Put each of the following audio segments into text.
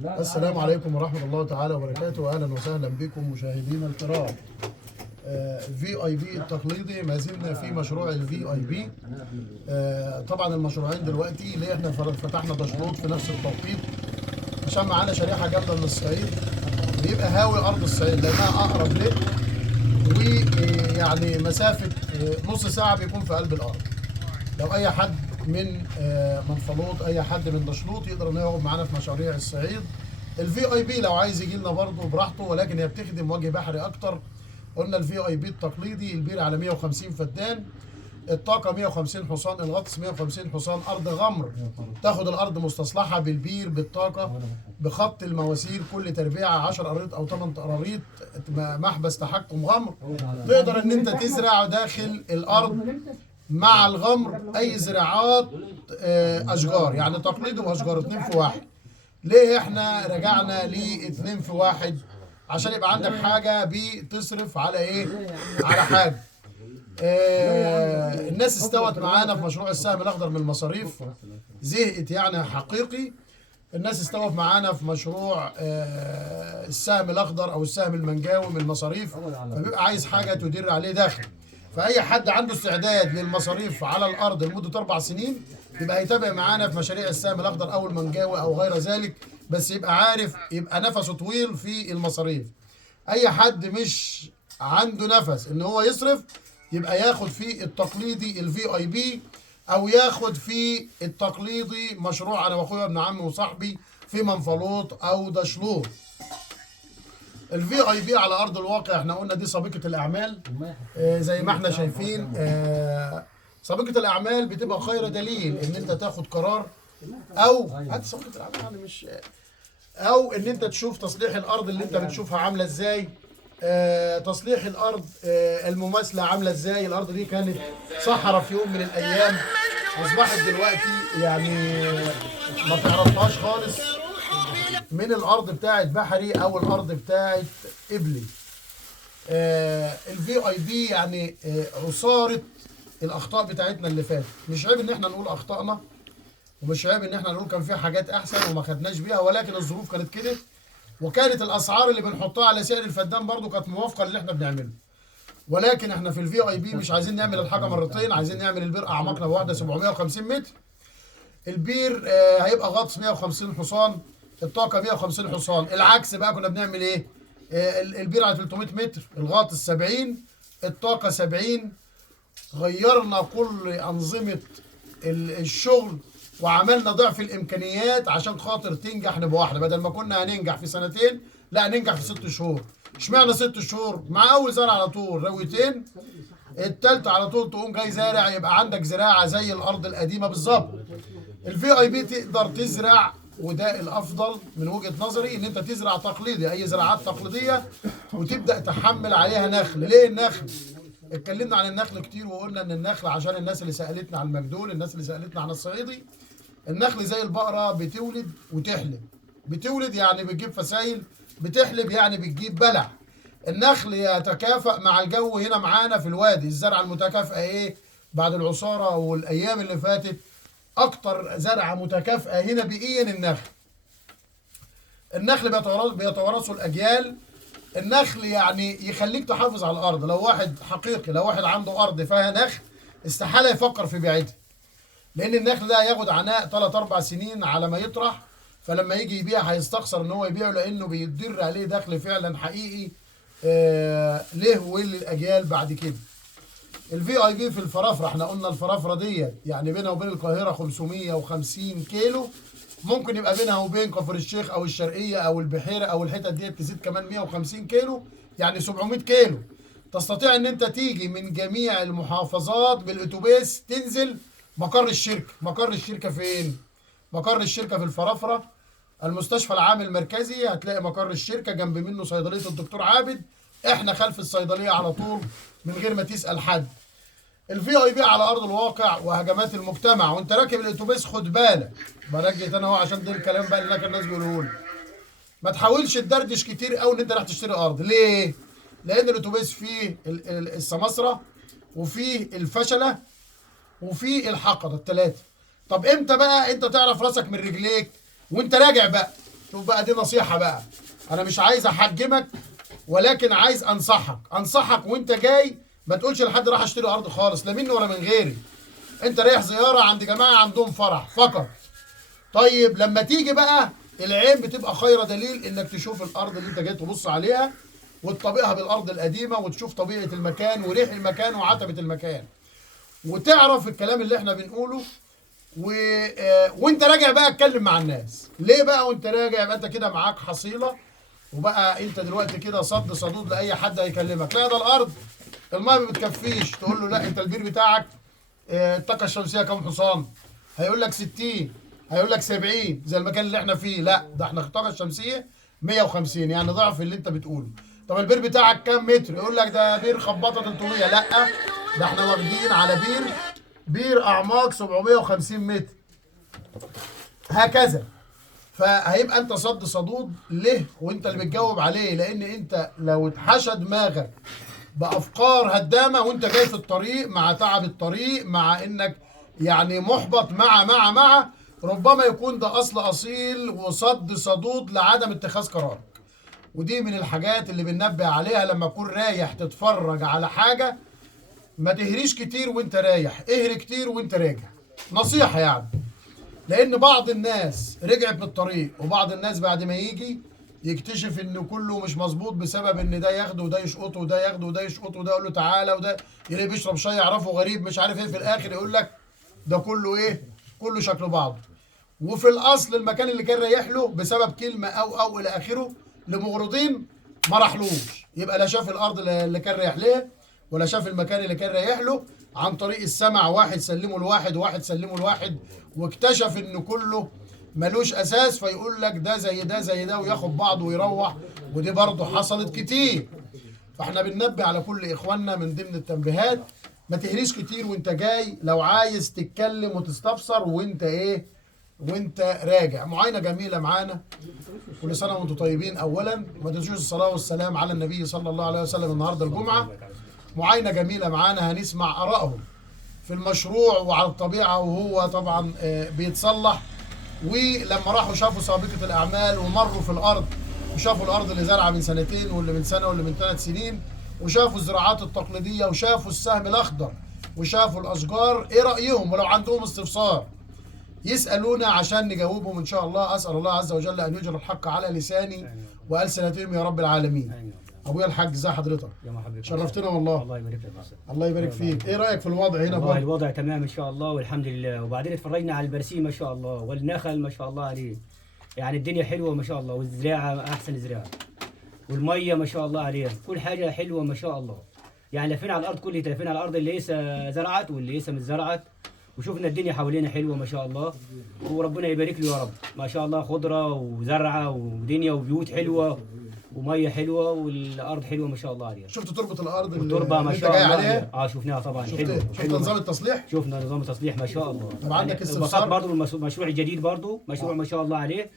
السلام عليكم ورحمة الله تعالى وبركاته. أهلا وسهلا بكم مشاهدينا الكرام. في اي بي التقليدي، ما زلنا في مشروع الفي اي بي. طبعا المشروعين دلوقتي اللي احنا فتحنا دشلوط في نفس التوقيت عشان معانا شريحة جامدة من الصعيد، بيبقى هاوي أرض الصعيد لأنها أقرب ليه، ويعني مسافة نص ساعة بيكون في قلب الأرض. لو أي حد من منفلوط، أي حد من دشلوط يقدر إنه يقعد معانا في مشاريع الصعيد. الفي اي بي لو عايز يجي لنا برضه براحته، ولكن هي بتخدم وجه بحري أكتر. قلنا الفي اي بي التقليدي البير على 150 فدان، الطاقة 150 حصان، الغطس 150 حصان، أرض غمر تاخد الأرض مستصلحة بالبير بالطاقة بخط المواسير، كل تربيعة 10 قراريط أو 8 قراريط، محبس تحكم غمر. تقدر إن أنت تزرع داخل الأرض مع الغمر أي زراعات أشجار، يعني تقليدي وأشجار 2 في 1. ليه احنا رجعنا ل2 في 1؟ عشان يبقى عندك حاجة بتصرف على ايه؟ على حاجة. الناس استوت معانا في مشروع السهم الاخضر من المصاريف، زهقت يعني حقيقي. الناس استوت معانا في مشروع السهم الاخضر او السهم المنجاوي من المصاريف، فبيبقى عايز حاجة تدير عليه دخل. فاي حد عنده استعداد للمصاريف على الارض لمدة 4 سنين يبقى هيتابع معانا في مشاريع السهم الاخضر او المنجاوي او غير ذلك، بس يبقى عارف، يبقى نفسه طويل في المصاريف. اي حد مش عنده نفس ان هو يصرف يبقى ياخد في التقليدي الفي اي بي، او ياخد في التقليدي مشروع انا واخويا ابن عمي وصاحبي في منفلوط او دشلوط. الفي اي بي على ارض الواقع احنا قلنا دي سابقة الاعمال. زي ما احنا شايفين، سابقة الاعمال بتبقى خير دليل ان انت تاخد قرار، او هات سابقة الاعمال يعني مش، او ان انت تشوف تصليح الارض اللي انت بتشوفها عامله ازاي، تصليح الارض المماثله عامله ازاي. الارض دي كانت صحراء في يوم من الايام، اصبحت دلوقتي يعني ما تعرفهاش خالص من الارض بتاعت بحري او الارض بتاعت قبلي. الفي اي بي يعني عصاره الاخطاء بتاعتنا اللي فاتت. مش عيب ان احنا نقول اخطائنا، ومش عيب ان احنا نقول كان في حاجات احسن وما خدناش بيها، ولكن الظروف كانت كده، وكانت الاسعار اللي بنحطها على سعر الفدان برضو كانت موافقه للي احنا بنعمله. ولكن احنا في الفي اي بي مش عايزين نعمل الحاجه مرتين، عايزين نعمل البير اعماقنا بواحده 750 متر. البير هيبقى غطس 150 حصان، الطاقه 150 حصان. العكس بقى كنا بنعمل ايه؟ البير على 300 متر، الغاطس 70، الطاقه 70. غيرنا كل انظمه الشغل وعملنا ضعف الامكانيات عشان خاطر تنجح نبقى واحده. بدل ما كنا هننجح في سنتين، لا ننجح في 6 شهور. اشمعنى 6 شهور؟ مع اول زرع على طول رويتين، التالتة على طول تقوم جاي زارع، يبقى عندك زراعه زي الارض القديمه بالظبط. الفي اي بي تقدر تزرع، وده الافضل من وجهه نظري، ان انت تزرع تقليدي، اي زراعات تقليديه، وتبدا تحمل عليها نخل. ليه النخل؟ اتكلمنا عن النخل كتير وقلنا ان النخل، عشان الناس اللي سالتنا عن المجدول، الناس اللي سالتنا عن الصعيدي، النخل زي البقره بتولد وتحلب. بتولد يعني بتجيب فسايل، بتحلب يعني بتجيب بلع. النخل يتكافئ مع الجو. هنا معانا في الوادي الزرعه المتكافئه ايه؟ بعد العصاره والايام اللي فاتت اكتر زرعه متكافئه هنا بيئيا النخل. النخل بيتوارثوا الاجيال. النخل يعني يخليك تحافظ على الارض. لو واحد حقيقي، لو واحد عنده ارض فيها نخل، استحاله يفكر في بيعتها، لان النخل ده هياخد عناء 3 4 سنين على ما يطرح. فلما يجي يبيع هيستخسر ان هو يبيعه، لانه بيدر عليه دخل فعلا حقيقي ليه وللاجيال بعد كده. الفي اي بي في الفرافره، احنا قلنا الفرافره ديت يعني بينها وبين القاهره 550 كيلو، ممكن يبقى بينها وبين كفر الشيخ او الشرقيه او البحيره او الحتت ديت تزيد كمان 150 كيلو، يعني 700 كيلو. تستطيع ان انت تيجي من جميع المحافظات بالاتوبيس تنزل مقر الشركه. مقر الشركه فين؟ مقر الشركه في الفرافره، المستشفى العام المركزي. هتلاقي مقر الشركه جنب منه صيدليه الدكتور عابد، احنا خلف الصيدليه على طول من غير ما تسال حد. الفي اي بي على ارض الواقع وهجمات المجتمع. وانت راكب الاتوبيس خد بالك، برجت انا اهو عشان ده الكلام بقى اللي كان الناس بيقولوه لي. ما تحاولش تدردش كتير قوي ان انت رايح تشتري ارض. ليه؟ لان الاتوبيس فيه السماسره، وفيه الفشله، وفيه الحقره، الثلاثه. طب امتى بقى انت تعرف راسك من رجليك؟ وانت راجع بقى. شوف بقى دي نصيحه بقى، انا مش عايز احجمك ولكن عايز انصحك وانت جاي ما تقولش لحد راح اشتري ارض خالص، لا مني ولا من غيري. انت رايح زياره عند جماعه عندهم فرح فقط. طيب لما تيجي بقى العين بتبقى خير دليل انك تشوف الارض اللي انت جاي تبص عليها وتطبقها بالارض القديمه وتشوف طبيعه المكان وريح المكان وعتبه المكان وتعرف الكلام اللي احنا بنقوله وانت راجع بقى اتكلم مع الناس. ليه بقى وانت راجع؟ يبقى انت كده معاك حصيله وبقى انت دلوقتي كده صد صدود لاي حد هيكلمك. لا ده الارض الميه ما بتكفيش، تقول له لا انت البير بتاعك الطاقه الشمسيه كام حصان؟ هيقول لك 60، هيقول لك 70 زي المكان اللي احنا فيه. لا ده احنا الطاقه الشمسيه 150 يعني ضعف اللي انت بتقوله. طب البير بتاعك كام متر؟ يقول لك ده بير خبطه 300. لا ده احنا واخدين على بير اعماق 750 متر هكذا. فهيبقى انت صد صدود له وانت اللي بتجاوب عليه، لان انت لو اتحشى دماغك بافكار هدامه وانت جاي في الطريق مع تعب الطريق مع انك يعني محبط مع ربما يكون ده اصيل وصد صدود لعدم اتخاذ قرار. ودي من الحاجات اللي بننبه عليها لما تكون رايح تتفرج على حاجه. ما تهريش كتير وانت رايح، اهري كتير وانت راجع. نصيحه يعني، لان بعض الناس رجعت من الطريق وبعض الناس بعد ما يجي يكتشف ان كله مش مظبوط بسبب ان ده ياخده وده يشقطه وده ياخده وده يشقطه وده يقول له تعالى وده يلاقيه بيشرب شاي يعرفه غريب مش عارف ايه، في الاخر يقول لك ده كله ايه؟ كله شكل بعضه. وفي الاصل المكان اللي كان رايح له بسبب كلمه او الى اخره لمغرضين ما راحلوش، يبقى لا شاف الارض اللي كان رايح لها ولا شاف المكان اللي كان رايح له. عن طريق السمع واحد سلمه لواحد وواحد سلمه لواحد واكتشف ان كله ملوش اساس، فيقول لك ده زي ده زي ده وياخد بعضه ويروح. ودي برضه حصلت كتير. فاحنا بننبه على كل اخواننا من ضمن التنبيهات ما تهريش كتير وانت جاي، لو عايز تتكلم وتستفسر وانت ايه وانت راجع. معاينه جميله معانا، كل سنه وانتم طيبين. اولا ما تنسوش الصلاه والسلام على النبي صلى الله عليه وسلم. النهارده الجمعه معاينه جميله معانا هنسمع ارائهم في المشروع وعلى الطبيعه وهو طبعا بيتصلح. ولما راحوا شافوا سابقه الاعمال ومروا في الارض وشافوا الارض اللي زرعها من سنتين واللي من سنه واللي من 3 سنين وشافوا الزراعات التقليديه وشافوا السهم الاخضر وشافوا الاشجار، ايه رايهم؟ ولو عندهم استفسار يسالونا عشان نجاوبهم ان شاء الله. اسال الله عز وجل ان يجري الحق على لساني والسنتهم يا رب العالمين. ابويا الحاج ازي حضرتك؟ يا مرحبا، شرفتنا والله. الله يبارك لك. الله يبارك فيك. ايه رايك في الوضع هنا والله بقى؟ الوضع تمام ان شاء الله والحمد لله. وبعدين اتفرجنا على البرسيم ما شاء الله والنخل ما شاء الله عليه، يعني الدنيا حلوه ما شاء الله والزراعه احسن زراعه والميه ما شاء الله عليها، كل حاجه حلوه ما شاء الله. يعني لفينا على الارض كلها، لفينا على الارض اللي لسه زرعت واللي لسه مش زرعت، وشفنا الدنيا حوالينا حلوه ما شاء الله. وربنا يبارك له يا رب. ما شاء الله خضره وزرعه ودنيا وبيوت حلوه وميه حلوه والارض حلوه ما شاء الله عليها. شفت تربه الارض التربه ما اللي شاء انت جاي الله عليها؟ شفناها طبعا. شفت نظام التصليح؟ شفنا نظام التصليح ما شاء الله. طب عندك يعني استفسار؟ برضه المشروع الجديد برضه مشروع ما شاء الله عليه.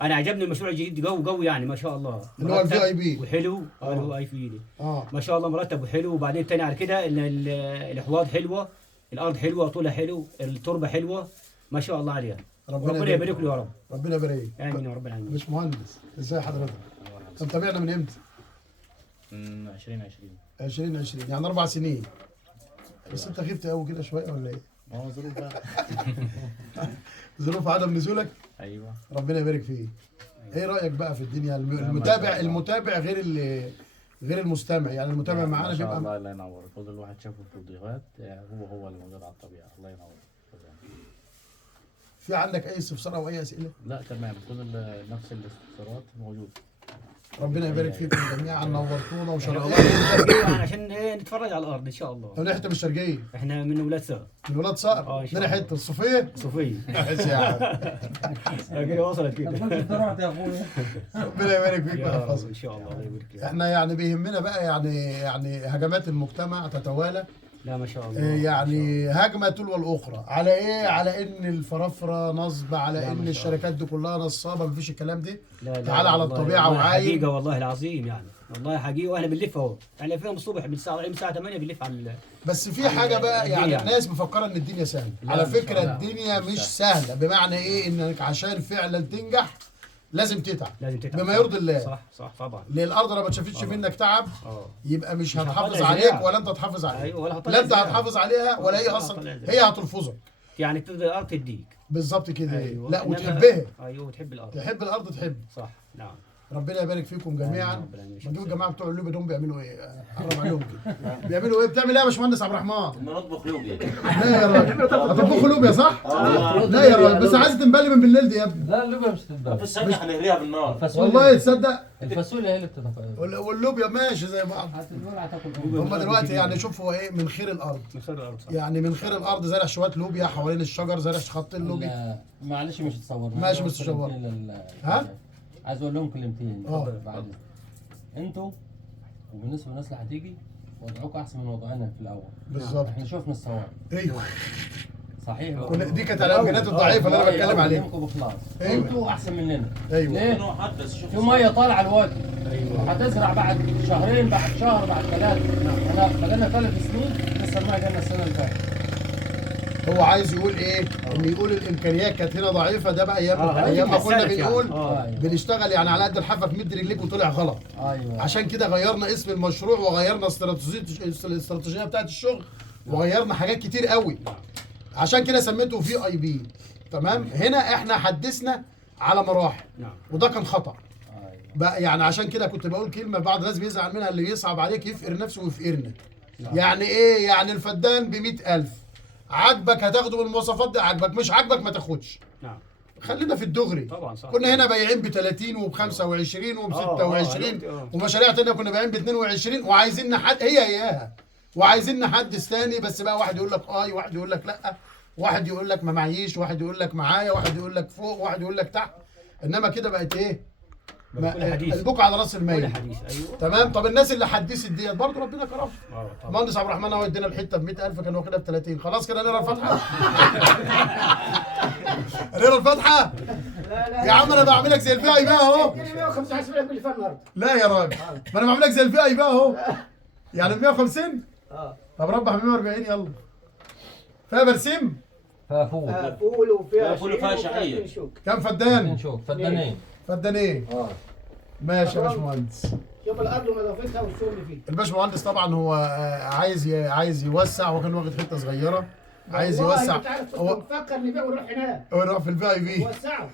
انا عجبني المشروع الجديد قوي يعني ما شاء الله. اللي هو الفي اي بي وحلو. اللي هو اي في دي اه ما شاء الله مرتب وحلو. وبعدين تاني على كده ان الاحواض حلوه، الارض حلوه، طولها حلو، التربه حلوه ما شاء الله عليها. ربنا يبارك له يا رب. ربنا يبارك. امين يا رب العالمين. مش مهندس ازاي حضرتك؟ انت متابعنا من امتى؟ من 2020. 2020 يعني 4 سنين. بس انت غبت قوي كده شويه ولا ايه؟ ما هو ظروف بقى. ظروف عدم نزولك؟ ايوه. ربنا يبارك فيك. ايه رايك بقى في الدنيا؟ المتابع غير المستمع، يعني المتابع معانا ما شاء بيبقى الله. الله ينور. كل الواحد شافه في الفيديوهات هو اللي موجود على الطبيعه. الله ينور. في عندك اي استفسار او اي اسئله؟ لا تمام، كل نفس الاستفسارات موجود. ربنا يبارك فيكم جميعا، نورتونا وشرفتونا. عشان ايه نتفرج على الارض ان شاء الله. طب نحن من الشرقيه؟ احنا من ولاد صقر. من ولاد صقر؟ ان شاء من الله. حته الصوفيه؟ صوفيه. ماشي يا عم. كده وصلت كده. ربنا يبارك فيك يا رب ويحفظك. ان شاء الله. الله يبارك فيك. احنا يعني بيهمنا بقى يعني هجمات المجتمع تتوالى. لا ما شاء الله. يعني هجمه تلو الاخرى على ايه؟ على ان الفرافره نصب، على ان الشركات دي كلها نصابه. مفيش الكلام ده. تعالى على الطبيعه وعاين. حقيقه والله العظيم يعني والله حقيقه. واحنا بنلف اهو يعني فيهم الصبح من الساعه 8 بنلف على بس في حاجه بقى يعني الناس مفكره ان الدنيا سهله. على فكره الدنيا مش سهله. بمعنى ايه؟ انك عشان فعلا تنجح لازم تتعب لازم تتعب بما يرضي الله. صح طبعا. لان الارض لو ما شافتش طبعا. منك تعب يبقى مش هتحافظ هتطلع عليك زراعة. ولا انت تحافظ عليها. ايوه ولا هتطلع لا انت زراعة. هتحافظ عليها ولا هي ولا اصلا هتطلع زراعة. هي هتلفظك. يعني تفضل الارض تديك. بالظبط كده. أيوة. لا إنما- وتحبها. ايوه وتحب الارض. تحب الارض تحب. صح نعم. ربنا يبارك فيكم جميعا. ربنا يعينك. ما نجيب الجماعه بتوع اللوبيا دول بيعملوا ايه؟ قرب عليهم كده. بيعملوا ايه؟ بتعمل ايه يا باشمهندس عبد الرحمن؟ نطبخ لوبيا. لا يا راجل هتطبخوا لوبيا صح؟ لا يا راجل بس عايز تنبلي من بالليل دي يا ابني. لا اللوبيا مش تتباع. في السنة هنهريها بالنار. والله تصدق الفاصوليا هي اللي بتتباع. واللوبيا ماشي زي بعض. هتتباع هتاكل هم دلوقتي يعني شوفوا ايه من خير الارض. من خير الارض صح. يعني من خير الارض زرع شويه لوبيا حوالين الشجر، زرع خطين لوبيا. لا، معلش مش تصور. ماشي مش تصور. ها؟ عايز اقول لهم كلمتين. اه. بعد انتوا وبالنسبه للناس اللي هتيجي وضعكم احسن من وضعنا في الاول. بالظبط. احنا شفنا الصور. ايوه صحيح. دي كانت الامكانيات الضعيفه اللي انا بتكلم عليها. بخلاص. أيوة. انتوا احسن مننا. ايوه ليه؟ انه حدث شوف في ميه طالعه الوقت. ايوه هتزرع بعد شهرين، بعد شهر، بعد ثلاثه. احنا بقالنا 3 سنين لسه الميه جانا السنه اللي فاتت. هو عايز يقول ايه؟ ان يقول الامكانيات كانت هنا ضعيفه. ده بقى ايام ما كنا كسلت بنقول يعني. بنشتغل يعني على قد الحافه في مد رجليك وطلع غلط. ايوه. عشان كده غيرنا اسم المشروع وغيرنا الاستراتيجيه بتاعت الشغل وغيرنا حاجات كتير قوي. عشان كده سميته في اي بي. تمام. هنا احنا حدثنا على مراحل نعم. وده كان خطأ. ايوه. بقى يعني عشان كده كنت بقول كلمه بعض الناس بيزعل منها، اللي يصعب عليك يفقر نفسه ويفقرنا. يعني ايه؟ يعني الفدان ب 100,000 عاجبك هتاخده بالمواصفات دي، عاجبك مش عاجبك ما تاخدش. نعم. خلينا في الدغري. طبعا صح. كنا هنا بايعين ب 30 وب 25 وب 26 ومشاريع تانية كنا بايعين ب 22 وعايزين حد هياها وعايزين نحدث تاني. بس بقى واحد يقول لك واحد يقول لك لا، واحد يقول لك ما معيش، واحد يقول لك معايا، واحد يقول لك فوق، واحد يقول لك تحت. انما كده بقت ايه؟ كل حديث. البكع على راس كل الميت. حديث ايوه. تمام. طب الناس اللي حدثت ديت برضه ربنا كرمها. طبعا. المهندس عبد الرحمن هو ادينا الحته ب 100,000 كان واخدها ب 30. خلاص كده نقرا الفاتحه. نقرا الفاتحه. يا عم انا بعملك زي الفي اي بقى اهو. 125 اللي فات النهارده. لا يا راجل ما انا بعملك زي الفي اي بقى اهو. يعني ب 150. طب ربح ب 140 يلا. فيها برسيم. فافول. فول وفيها فول وفيها شعير. كام 2 فدان؟ شوك فدانين. فدانين. ماشي يا باشمهندس. شوف الارض ونظافتها والشغل اللي فيه. الباشمهندس طبعا هو عايز يوسع. هو كان واخد حته صغيره عايز والله يوسع. انت عارف كنت هو مفكر نبيع ونروح هناك راح في الفي اي بي. وسعوا.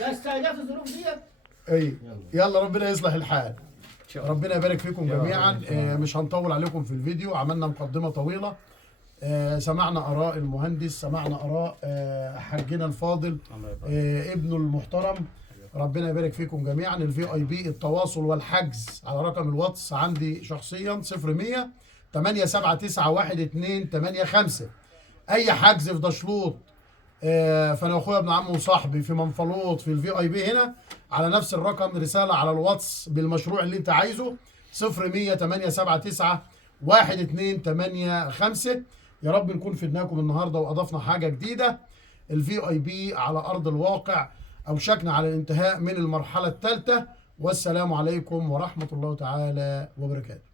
ده استهداف الظروف ديت. اي يلا ربنا يصلح الحال. ربنا يبارك فيكم جميعا. مش هنطول عليكم في الفيديو. عملنا مقدمه طويله. سمعنا اراء المهندس، سمعنا اراء حاجنا الفاضل ابنه المحترم. ربنا يبارك فيكم جميعا. الفي اي بي التواصل والحجز على رقم الواتس عندي شخصيا 0100 8791285. اي حجز في دشلوط فانا واخويا ابن عمي وصاحبي في منفلوط في الفي اي بي هنا على نفس الرقم. رساله على الواتس بالمشروع اللي انت عايزه 0100 8791285. يا رب نكون فدناكم النهارده واضفنا حاجه جديده. الفي اي بي على ارض الواقع اوشكنا على الانتهاء من المرحله الثالثه. والسلام عليكم ورحمه الله تعالى وبركاته.